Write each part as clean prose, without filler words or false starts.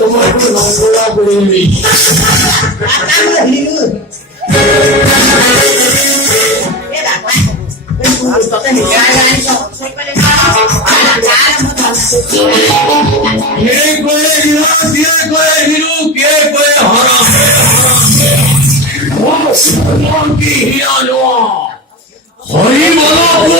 তোমাকে নঙ্গলা করে নেই হরি বলো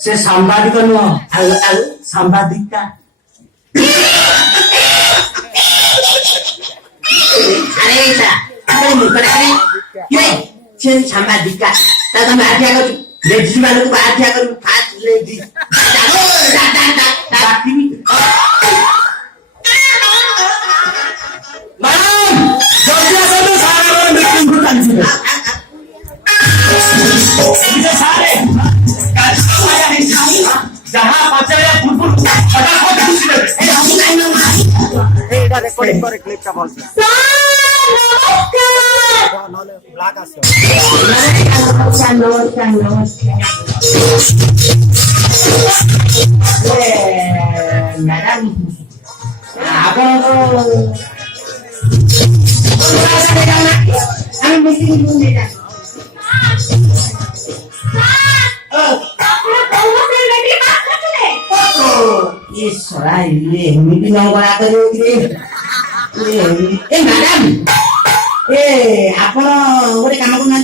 से सांबादिक नुह सांबादिका सांबादिका तुम आठिया कर लेडीज वालों को आठिया कर फास्ट लेडीज जहाँ बचाया फुटफुट फटाफट खुशी लगे এটা রেকর্ডিং করে ক্লিপটা বলছি নলে ব্ল্যাক আছে ম্যাডাম আমি মিটিং রুমে যাই मीटिंग मैडम आपण गोटे काम करना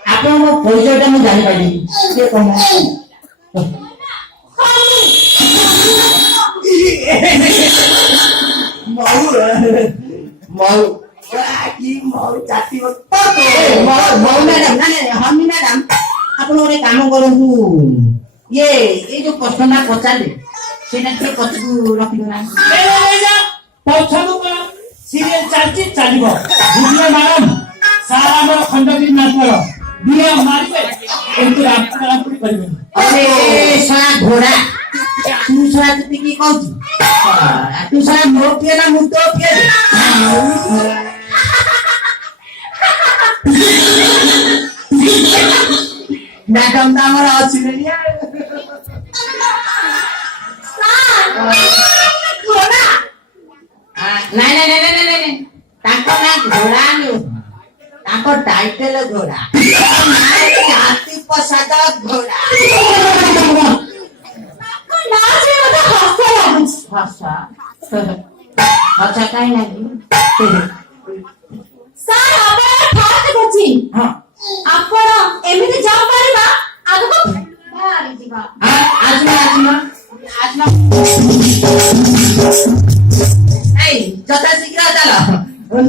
आप मो परिचयटा मुझे जानी मैडम हमी मैडम आप गोटे काम करूँ ये जो प्रश्न पचारे सीरियल चलती चलो बुझे मैडम सारा मोर खंडगिरी नाचर बिया मारिबे एंतु रापड़ी करिबे अरे सारा घोड़ा तू सारा तू की कहू तू सारा मोर पिए ना मुतो पिए मैडम ना हमरा अछि निया घोड़ा नहीं ताको ना घोड़ा नु ताको टाइटल घोड़ा हाथी प्रसाद घोड़ा ताको ना से मत हंसा हंसा काई नाही सर आपण ठाक गछि हां आपण एमिति जाऊ पारिबा आगो बाहरी जीवा आजमा जता शीघ्र चलो आपण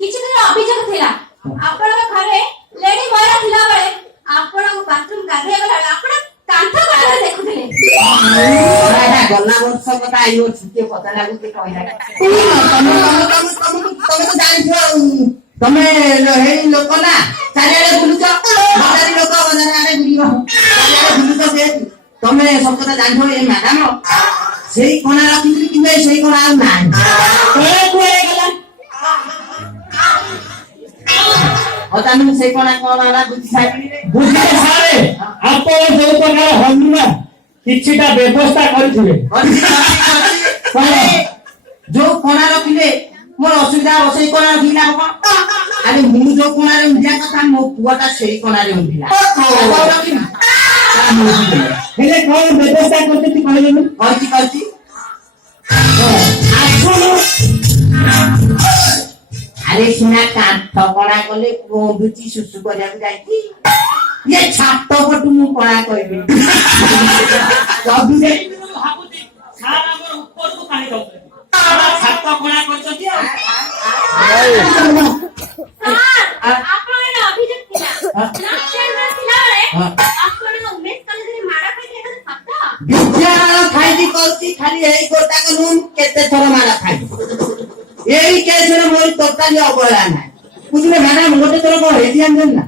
किछि दिन अभियोग थिला आपण घरे लेडी बरा थिला बेले आपण बाथरूम गाधे गला आपण कांथ काढे देखुथिले एटा गल्ला वर्ष कथा आइयो छुटे पता लागु के कहला तमे तो जानिथो तमे हे लोक ना चारियाडे बुलुछ बाजारी लोक बाजारे बुलिबो चारियाडे बुलुछ से तमे सब कथा जानिथो ए मैडम सेही कोना रखिली कि नहीं सेही कोना ना ए कोए गला अतानु सेही कोना वाला बुद्धि सारे आपण जो प्रकार हनुमा किछिटा व्यवस्था करिथिले जो कोना रखिले मोर असुविधा सेही कोना रखिला अरे मु जो कोना रे उंडिया कथा मो पुआटा सेही कोना रे उंडिला हेले कोन व्यवस्था करते ती कहले न करती अरे सुना कांथ कणा कले कोंडुची सुसु करिया जाईती ये छात पटु मु कणा कहबी सब दे भाबुती सारा मोर ऊपर को काहे दउते छात कणा करछती आपण अभिजित थिला नाचर में थिला रे आपण उमेश कॉलेज रे मारा खाई देखा पत्ता विद्यालय खाई करती खाली एई गोटा को नून केते थोर मारा खाई एई केस रे मोर तोता ଟୋଟାଲି ଅବହେଳା ନାହିଁ ବୁଝିଲେ ମ୍ୟାଡାମ। ଗୋଟେ ଥର କଣ ହେଇଛି ଜାଣିଛନ୍ତି ନା,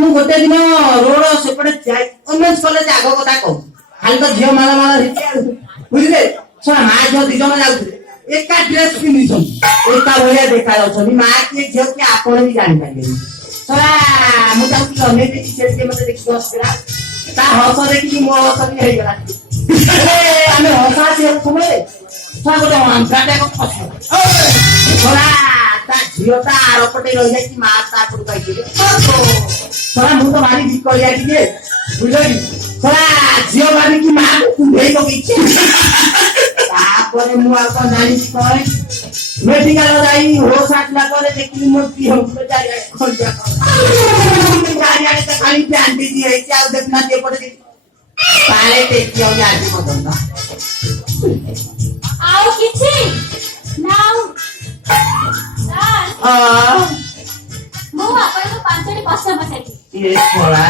ମୁଁ ଗୋଟେ ଦିନ ରୋଡ ସେପଟେ ଓମେନ୍ସ କଲେଜ ଆଗ କଥା କହୁଛି, ଖାଲି ତ ଝିଅ ମାଳ ମାଳ ହେଇଛି ଆଉ ବୁଝିଲେ। ଶୁଣ ମା ଝିଅ 2 ଜଣ ଯାଉଥିଲେ, ଏକା ଡ୍ରେସ ପିନ୍ଧିଛନ୍ତି, ଏକା ଭଳିଆ ଦେଖା ଯାଉଛନ୍ତି, ମା କିଏ ଝିଅ କିଏ ଆପଣ ବି ଜାଣିପାରିବେନି। ଶଳା ମୁଁ ତାକୁ ଅନେଇ ଦେଇଛି, ସେ ମତେ ଦେଖିକି ହସିଲା, ତା ହସ ଦେଖିକି ମୋ ହସ ବି ହେଇଗଲା। ଆମେ ହସା ଆସି ସମୟରେ ଗୋଟେ ଅଙ୍ଗାଟା ଶଳା ତା ଝିଅ ତା ଆରପଟେ ରହିଯାଇଛି, ମା ତାପଟକୁ ପାଇଯିବେ। ଶଳା ମୁଁ ତ ଭାରି ବିକଳିଆ ଟିକେ ବୁଝିଲି। ଶଳା ଝିଅ ଭାବିକି ମାକୁ କୁଣ୍ଢେଇ ପକେଇଛି। ତାପରେ ମୁଁ ଆଉ କଣ ଜାଣିଛି କଣ, ମେଡିକାଲ ଯାଇ ହୋସ ଆସିଲା ପରେ ଦେଖିଲି ମୋ ଝିଅକୁ ଚାରିଆଡେ ତ ଖାଲି ବ୍ୟାଣ୍ଡେଜ ହେଇଛି, ଆଉ ଦେଖୁନାହାନ୍ତି ଏପଟେ ପାଳେ ଟେକି ଆଉ ଆଜି ପର୍ଯ୍ୟନ୍ତ ଆଉ କିଛି ନା। ମୁଁ ଆପଣଙ୍କୁ 5ଟି ପ୍ରଶ୍ନ ପଚାରିବି। ଏ ଶଳା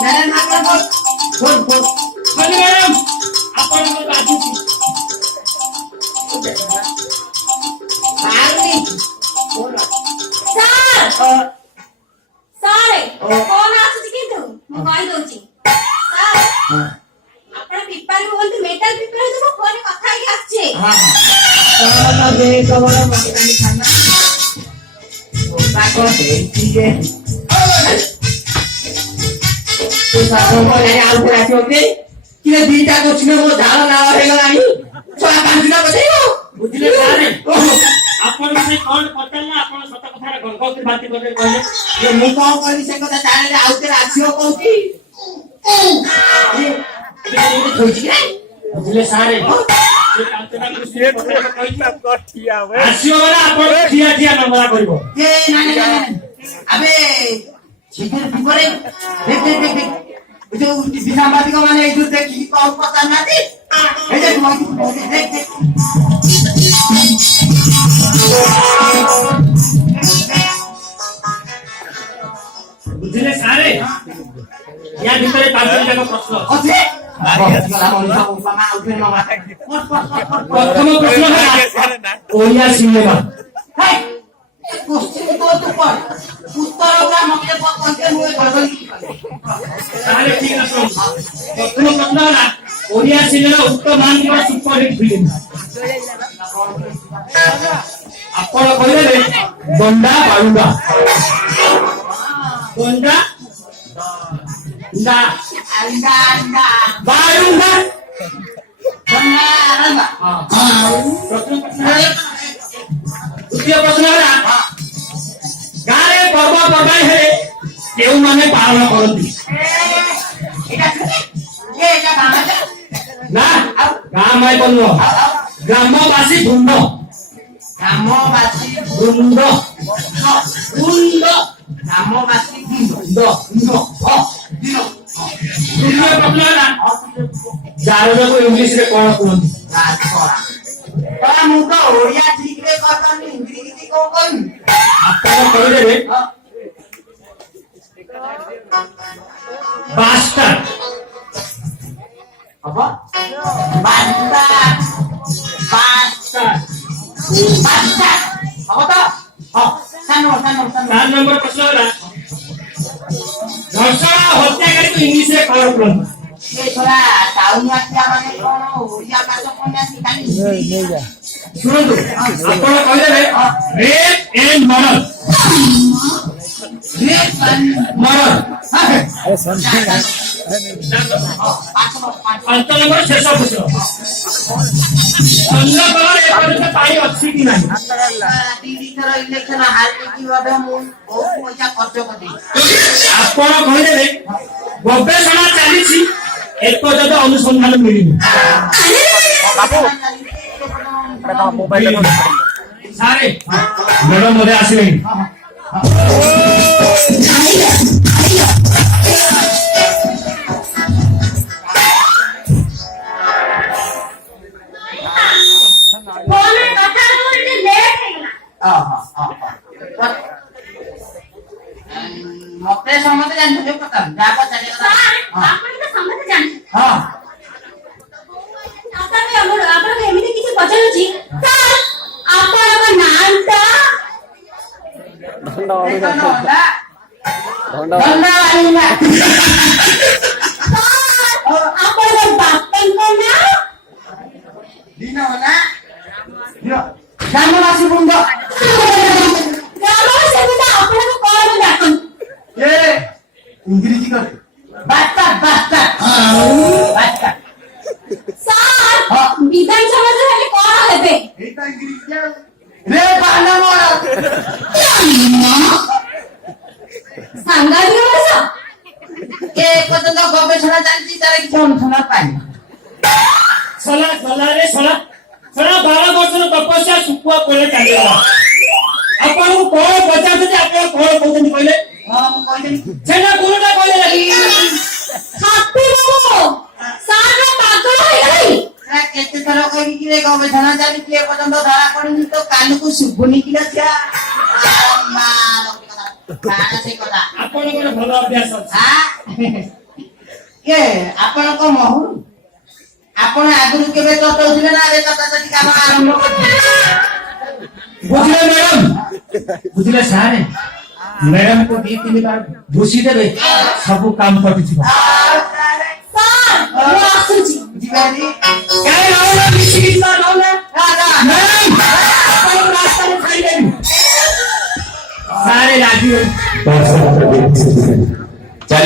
ମ୍ୟାଡାମ ଆପଣଙ୍କ ବାଜୁଛି ସାର୍ କଣ ଆସୁଛି କିନ୍ତୁ ମୁଁ କହିଦଉଛି ସାର୍, ଆପଣ ପ୍ରିପେୟାର ହୁଅନ୍ତୁ, ମେଣ୍ଟାଲ ପ୍ରିପେୟାର ହୁଅନ୍ତୁ, ମୁଁ ଫୋନରେ କଥା ହେଇକି ଆସିଛି। ଦିଟା କୋଚିନ ମୋ ଝାଳ ନାଳ ହେଇଗଲାଣି, ଛୁଆ ପାଞ୍ଚଟା ବସେଇବ ବୁଝିଲେ ସାର୍। ଆପଣ ସେ କଣ ପଚାରିଲେ, ଆପଣ ସତ କଥାରେ ଗଣଗତି ବାତି କରିବେ କହିଲେ। ମୁଁ କଣ କହିବି ସେ କଥା ଜାଣିଲେ ଆଉ ଥରେ ଆସିବ କହୁଛି। ବୁଝିଲେ ସାର୍, ଆସିବ ମାନେ ଆପଣ ଠିଆ ଠିଆ ନମରା କରିବ। ଆବେ ଯୋଉ ଟିଭି ସାମ୍ବାଦିକ ମାନେ ଏଇଠୁ ଦେଖିକି କଣ ପଚାରୁନାହାନ୍ତି। ବୁଝିଲେ ସାରେ, ୟା ଭିତରେ 5ଟି ଯାକ ପ୍ରଶ୍ନ ଅଛି। ପ୍ରଥମ ପ୍ରଶ୍ନ ହେଲା ଓଡ଼ିଆ ସିନେମା। ତାହେଲେ ଠିକ ଅଛି। ପ୍ରଥମ ପ୍ରଶ୍ନ ହେଲା ଓଡ଼ିଆ ସିନେମା ଉତ୍ତମ ମହାନ୍ତିଙ୍କ ସୁପରହିଟ୍ ଫିଲ୍ମ। ଆପଣ କହିଦେବେ ଗଣ୍ଡା ବାଳୁଙ୍ଗା। ଗଣ୍ଡା ବାଳୁଙ୍ଗା। ଦ୍ୱିତୀୟ ପ୍ରଶ୍ନ ହେଲା ଗାଁରେ ପର୍ବପର୍ବାଣି ହେଲେ କେଉଁମାନେ ପାଳନ କରନ୍ତି? ନା ଗାଁ ମାଇକ ନୁହଁ, ଗ୍ରାମବାସୀ ବୃନ୍ଦ। ଗ୍ରାମବାସୀ ବୃନ୍ଦ। ତୃତୀୟ ପ୍ରଶ୍ନ ହେଲା ଜାରଜକୁ ଇଂଲିଶରେ କଣ କୁହନ୍ତି? ମୁଁ ତ ଓଡିଆ ଠିକ ରେ କହିପାରୁନି, ଇଂରେଜୀ କଣ କହିବି? ଆପଣ କହିଦେବେ ବାସ୍ଟାର୍ଡ। ହବ ହବ ତ। 4 ନମ୍ବର ପ୍ରଶ୍ନ ହେଲା ଧର୍ଷଣ ହତ୍ୟାକାରୀକୁ ଇଂଲିଶରେ କଣ କୁହନ୍ତି? ଶୁଣନ୍ତୁ, ଆପଣ କହିଦେବେ ରେପ୍ ଏଣ୍ଡ ମର୍ଡର। ପାଞ୍ଚ ନମ୍ବର ଶେଷ ପ୍ରଶ୍ନ, ଚନ୍ଦ୍ରକଳାର ଏପର୍ଯ୍ୟନ୍ତ ପାଣି ଅଛି କି ନାହିଁ? ଆପଣ କହିଦେବେ ଗବେଷଣା ଚାଲିଛି, ଏପର୍ଯ୍ୟନ୍ତ ଅନୁସନ୍ଧାନ ମିଳିନି। ସାରେ ମ୍ୟାଡମ ବୋଧେ ଆସିଲେଣି। ମତେ ସମସ୍ତେ ଜାଣିଛନ୍ତି କଥା ଆପଣଙ୍କୁ ଏମିତି କିଛି ପଚାରୁଛି, ଘଣ୍ଟା ଧନ୍ଦା ଆଣିଲା ସାର୍ ଆପଣଙ୍କ ବାପାଙ୍କ ନାଁ ଗ୍ରାମବାସୀ ବୃନ୍ଦ ଗ୍ରାମର ସେମିତି ଆପଣଙ୍କୁ କଣ ଡାକନ୍ତି ଇଂରେଜୀ କରେ ବାସ୍ତା ବାସ୍ତା ବାସ୍ତା ସାର୍ ବିଧାନସଭାରେ ହେଲେ କଣ ହେବେ ରେ ପାଲା ମୋର ସାଂଘାତିକ ମଣିଷ ଏ ପର୍ଯ୍ୟନ୍ତ ଗବେଷଣା ଚାଲିଛି ତାର କିଛି ଅନୁସନ୍ଧାନ ପାଇନି ଶଳା ଶଳାରେ ଶଳା 12 ବର୍ଷର ତପସ୍ୟା ଶୁଖୁଆ ପଡେ ଚାଲିଗଲା। ଆପଣଙ୍କୁ କଣ ପଚାରୁଛନ୍ତି ଆପଣ କଣ କହୁଛନ୍ତି କହିଲେ? ହଁ ମୁଁ କହିଲି ଛେନା ଗୁରୁଟା କହିଲେ ଲାଗି ହାତୀ ବାବୁ ସାର୍ ପାଗଳ ହେଇଗଲାଣି କେତେ ଥର କହିବି କି ରେ ଗବେଷଣା ଚାଲିଛି ଏ ପର୍ଯ୍ୟନ୍ତ ଧରା ପଡିନି ତ କାନକୁ ଶୁଭୁନି କି ରଖିଆ ସେ କଥା ଆପଣଙ୍କର ଭଲ ଅଭ୍ୟାସ ଅଛି। କିଏ ଆପଣଙ୍କ ମହୁରୁ ଆପଣ ଆଗରୁ କେବେ ଚଟଉଥିଲେ ନା ଏବେ ଚଟାଚଟି କାମ ଆରମ୍ଭ କରିଥିଲେ ବୁଝିଲେ ମ୍ୟାଡାମ ବୁଝିଲେ ସାର୍ ମ୍ୟାଡାମ को 2-3 बार ଭୁସି ଦେବେ ସବୁ କାମ କଟିଯିବ। ସାର୍ ମୁଁ ଆସୁଛି ଯିବାନି କାଇଁ ରହିଲେ ମିଶିକି ତ ନହେଲେ ମ୍ୟାଡାମ ଆପଣ ରାସ୍ତାରେ ଖାଇଲେନି ସାରେ ରାଜି